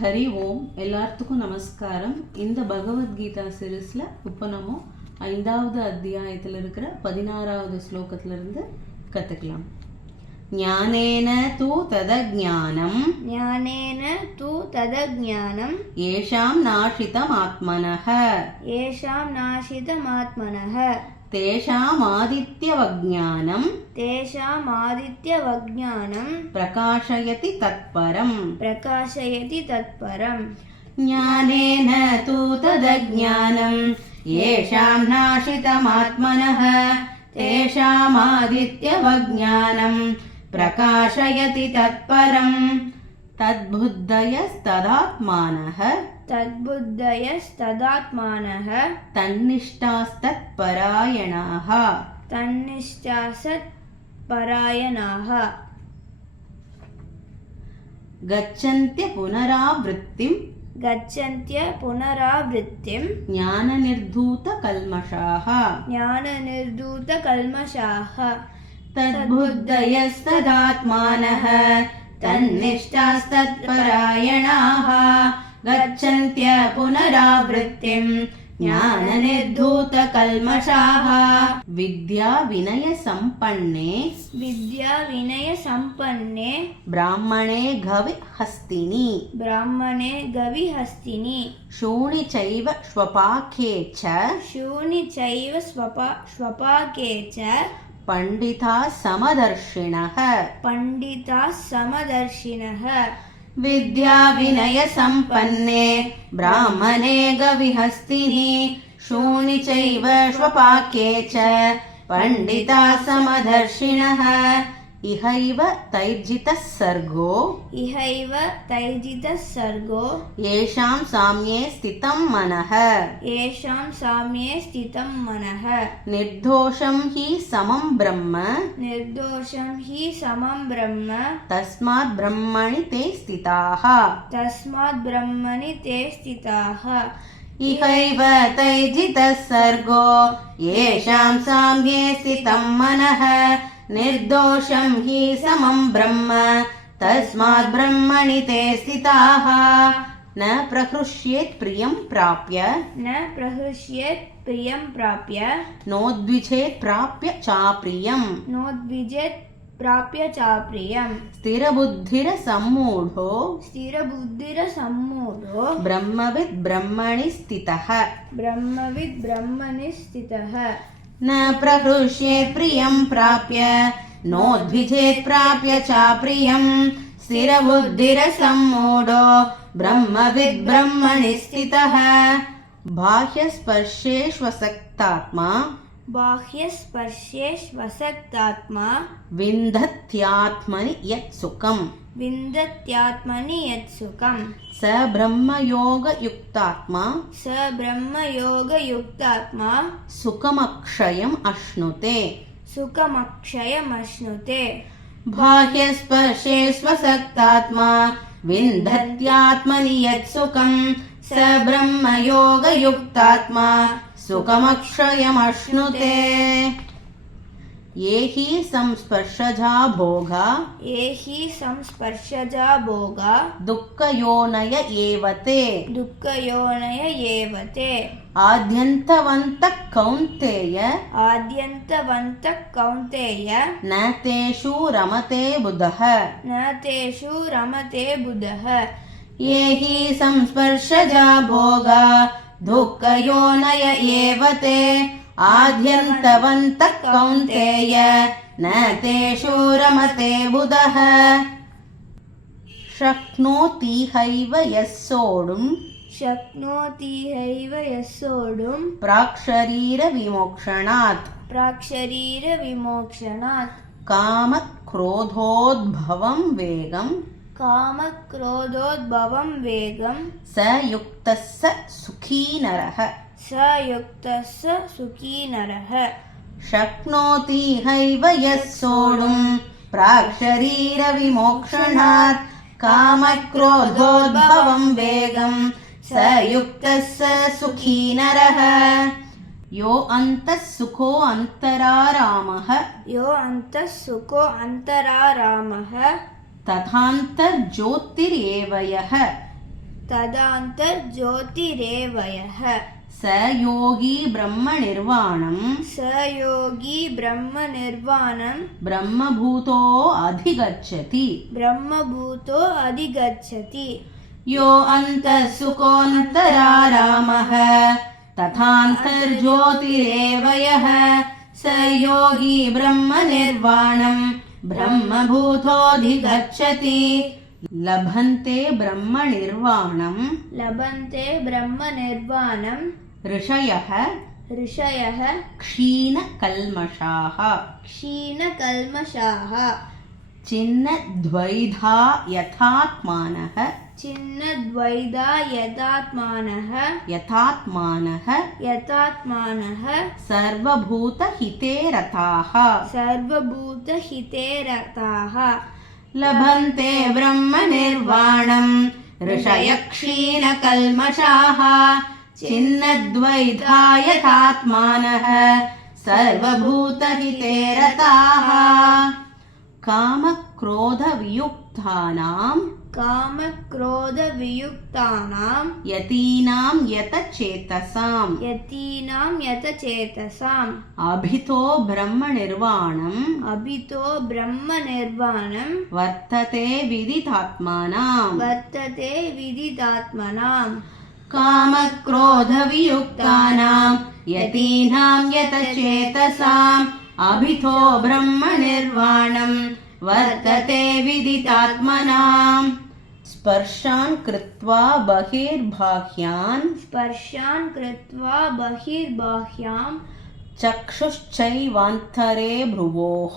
ஹரி ஓம். எல்லாத்துக்கும் நமஸ்காரம். இந்த பகவத்கீதா சீரீஸ்ல இப்போ நம்ம 5வது அத்தியாயத்தில் இருக்கிற 16வது ஸ்லோகத்திலிருந்து கற்றுக்கலாம். ஞானேன தூ ததஜ்ஞானம் ஏஷாம் நாஷிதமாத்மனः तेषामादित्यवज्ञानं प्रकाशयति तत्परम् ज्ञानेन तु तदज्ञानं येषां नाशितमात्मनः तेषामादित्यवज्ञानं प्रकाशयति तत्परं तद्बुद्धयस्तदात्मानः तन्निष्ठास्तत्परायणाः गच्छन्त्य पुनरावृत्तिं ज्ञाननिर्धूतकल्मषाः तद्बुद्धयस्तदात्मानः तन्निष्ठास्तत्परायणाः गच्छन्त्य पुनरावृत्तिं ज्ञाननिर्धूतकल्मषाः विद्या विनय संपन्ने ब्राह्मणे गविहस्तिनि शूनि चैव स्वपाके च पंडिताः समदर्शिनः विद्या विनय संपन्ने ब्राह्मणे गविहस्तिनि शूनि चैव स्वपाके च पंडिताः समदर्शिनः इहैव तैर्जितः सर्गो येषां साम्ये स्थितं मनः निर्दोषं हि समं ब्रह्म तस्मात् ब्रह्मणि ते स्थिताः इहैव तैर्जितः सर्गो येषां साम्ये स्थितं मनः निर्दोषं हि समं ब्रह्म तस्मात् ब्रह्मणि ते स्थिताः न प्रहृष्येत् प्रियं प्राप्य नोद्विजेत् प्राप्य चाप्रियम् स्थिरबुद्धिरसम्मूढो ब्रह्मविद् ब्रह्मणि स्थितः न प्रहृष्येत् प्रियं प्राप्य नोद्विजेत् प्राप्य चाप्रियम् स्थिरबुद्धिरसम्मूढो ब्रह्मविद् ब्रह्मणि स्थितः बाह्यस्पर्शेष्वसक्तात्मा विन्दत्यात्मनि यत्सुखम् स ब्रह्मयोगयुक्तात्मा सुखमक्षयम् अश्नुते बाह्यस्पर्शेष्वसक्तात्मा विन्दत्यात्मनि यत्सुखम् स ब्रह्मयोगयुक्तात्मा सुखमक्षयम् अश्नुते ये हि संस्पर्शजा भोगा दुःखयोनय एव ते आद्यन्तवन्तः कौन्तेय न तेषु रमते बुधः ये हि संस्पर्शजा भोगा दुःखयोनय एव ते आद्यन्तवन्तः कौन्तेय न तेषु रमते बुधः शक्नोतीहैव यः सोढुम् प्राक्शरीरविमोक्षणात् कामक्रोधोद्भवं वेगं स युक्तः स सुखी नरः शक्नोतीहैव यः सोढुम् प्राक्शरीरविमोक्षणात् कामक्रोधोद्भवं वेगं स युक्तः स सुखी नरः यो अन्तः सुखो अन्तरारामः तथान्तर्ज्योतिरेव यः तदान्तर्ज्योतिरेवयः स योगी ब्रह्मनिर्वाणं स योगी ब्रह्मनिर्वाणं ब्रह्मभूतो अधिगच्छति ब्रह्मभूतो अधिगच्छति यो अन्तः सुखोऽन्तरारामः तथान्तर्ज्योतिरेव यः स योगी ब्रह्मनिर्वाणं ब्रह्मभूतोऽधिगच्छति लभन्ते ब्रह्मनिर्वाणं लभन्ते ब्रह्मनिर्वाणं ऋषयः क्षीणकल्मषाः क्षीणकल्मषाः छिन्नद्वैधा यथात्मानः यथात्मानः सर्वभूतहिते रताः लभन्ते ब्रह्मनिर्वाणं ऋषयः क्षीणकल्मषाः छिन्नद्वैधा यथात्मानः सर्वभूतहिते रताः कामक्रोधवियुक्तानां यतीनां यतचेतसाम् अभितो ब्रह्मनिर्वाणं वर्तते विदितात्मनां कामक्रोधवियुक्तानां यतीनां यतचेतसाम् अभितो ब्रह्मनिर्वाणं वर्तते विदितात्मनाम् स्पर्शान् कृत्वा बहिर्बाह्यान् चक्षुश्चैवान्तरे भ्रुवोः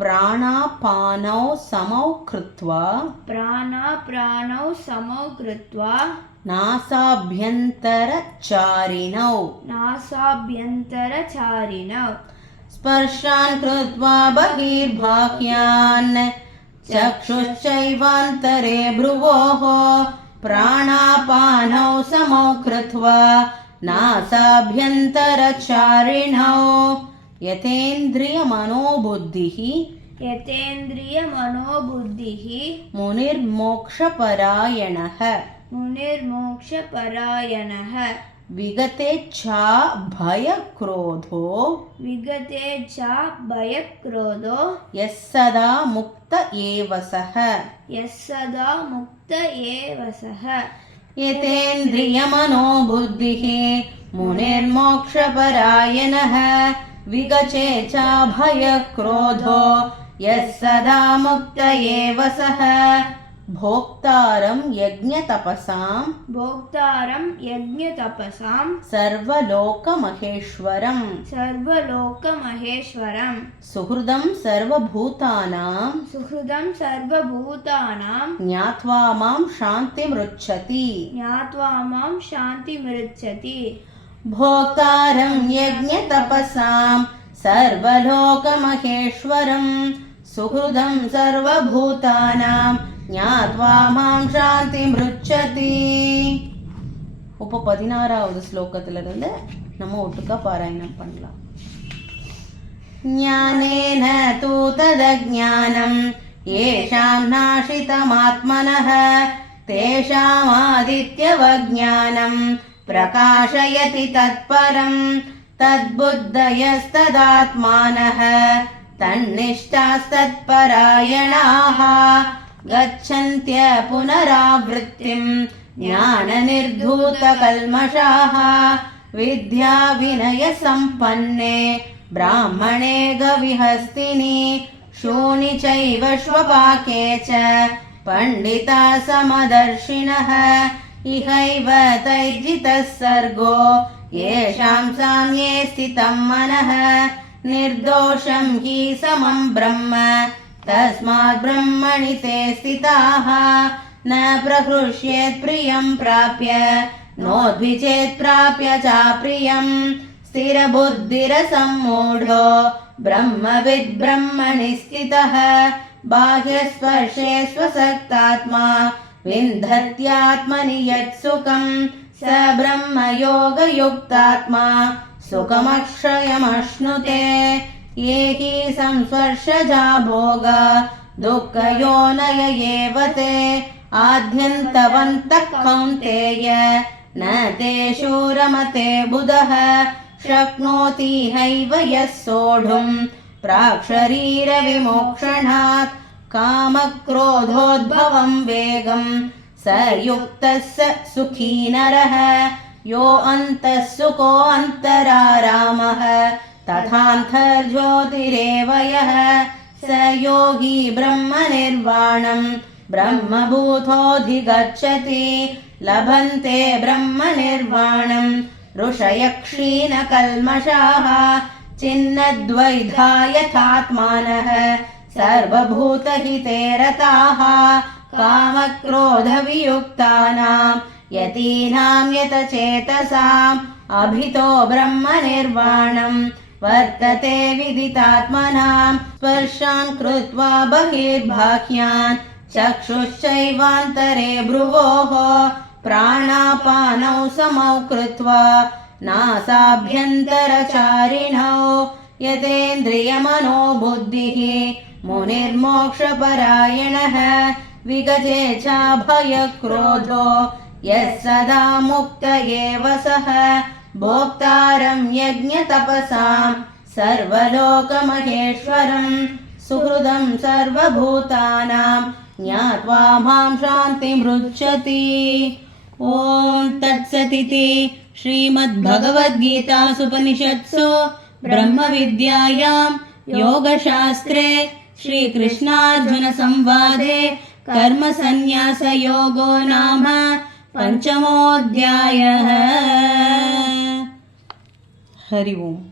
प्राणापानौ समौ कृत्वा नासाभ्यन्तरचारिणौ स्पर्शान् कृत्वा बहिर्बाह्यान् चक्षुश्चैवान्तरे भ्रुवोः प्राणापानौ समौ कृत्वा नासाभ्यन्तरचारिणौ यतेन्द्रियमनोबुद्धिः मुनिर्मोक्षपरायणः विगतेच्छा भयक्रोधो यः सदा मुक्त एव सः यतेन्द्रियमनोबुद्धिः मुनिर्मोक्षपरायणः विगतेच्छा भयक्रोधो यः सदा मुक्त एव सः भोक्तारं यज्ञतपसां सर्वलोकमहेश्वरं सुहृदं सर्वभूतानां ज्ञात्वा मां शान्तिमृच्छति भोक्तारं यज्ञतपसां सर्वलोकमहेश्वरं सुहृदं सर्वभूतानां ज्ञात्वा मां शान्तिमृच्छति. இப்போ 16வது ஸ்லோகத்திலிருந்து நம்ம ஒட்டுக்கா பாராயணம் பண்ணலாம். ஞானேன தூ ததஜ்ஞானம் येषां नाशितमात्मनः तेषामादित्यवज्ञानं प्रकाशयति तत्परं तद्बुद्धयस्तदात्मानः तन्निष्ठास्तत्परायणाः गच्छन्त्य पुनरावृत्तिं ज्ञाननिर्धूतकल्मषाः विद्याविनयसम्पन्ने ब्राह्मणे गविहस्तिनि शूनि चैव श्वपाके च पण्डिता समदर्शिनः इहैव तैर्जितः सर्गो येषां साम्ये स्थितं मनः निर्दोषं हि समं ब्रह्म तस्मात् ब्रह्मणि ते स्थिताः न प्रहृष्येत् प्रियं प्राप्य नोद्विचेत् प्राप्य चाप्रियं स्थिरबुद्धिरसम्मूढो ब्रह्मविद् ब्रह्मणि स्थितः बाह्यस्पर्शे स्वसक्तात्मा विन्दत्यात्मनि यत्सुखं स ब्रह्मयोगयुक्तात्मा सुखमक्षयमश्नुते ये हि संस्पर्शजा भोगा दुःखयोनय एव ते आद्यन्तवन्तः कौन्तेय न तेषु रमते बुधः शक्नोति हैव यः सोढुम् प्राक्शरीरविमोक्षणात् कामक्रोधोद्भवम् वेगम् स युक्तः स सुखी नरः यो अन्तः सुको अन्तरारामः तथान्तर्ज्योतिरेव यः स योगी ब्रह्मनिर्वाणम् ब्रह्मभूतोऽधिगच्छति लभन्ते ब्रह्मनिर्वाणम् ऋषयः क्षीणकल्मषाः चिन्नद्वैधा यथात्मानः सर्वभूतहिते रताः कामक्रोधवियुक्तानाम् यतीनां यतचेतसाम् अभितो ब्रह्मनिर्वाणम् वर्तते विदितात्मनाम् स्पर्शान् कृत्वा बहिर्बाह्यान् चक्षुश्चैवान्तरे भ्रुवोः प्राणापानौ समौ कृत्वा नासाभ्यन्तरचारिणौ यतेन्द्रियमनो बुद्धिः मुनिर्मोक्षपरायणः विगतेच्छाभयक्रोधो यः सदा मुक्त एव सः भोक्तारं यज्ञतपसां सर्वलोकमहेश्वरं सुहृदं सर्वभूतानां ज्ञात्वा मां शान्तिमृच्छति। ॐ तत्सदिति श्रीमद्भगवद्गीतासूपनिषत्सु ब्रह्मविद्यायां योगशास्त्रे श्रीकृष्णार्जुनसंवादे कर्मसन्न्यासयोगो नाम पञ्चमोऽध्यायः। हरि ओम्।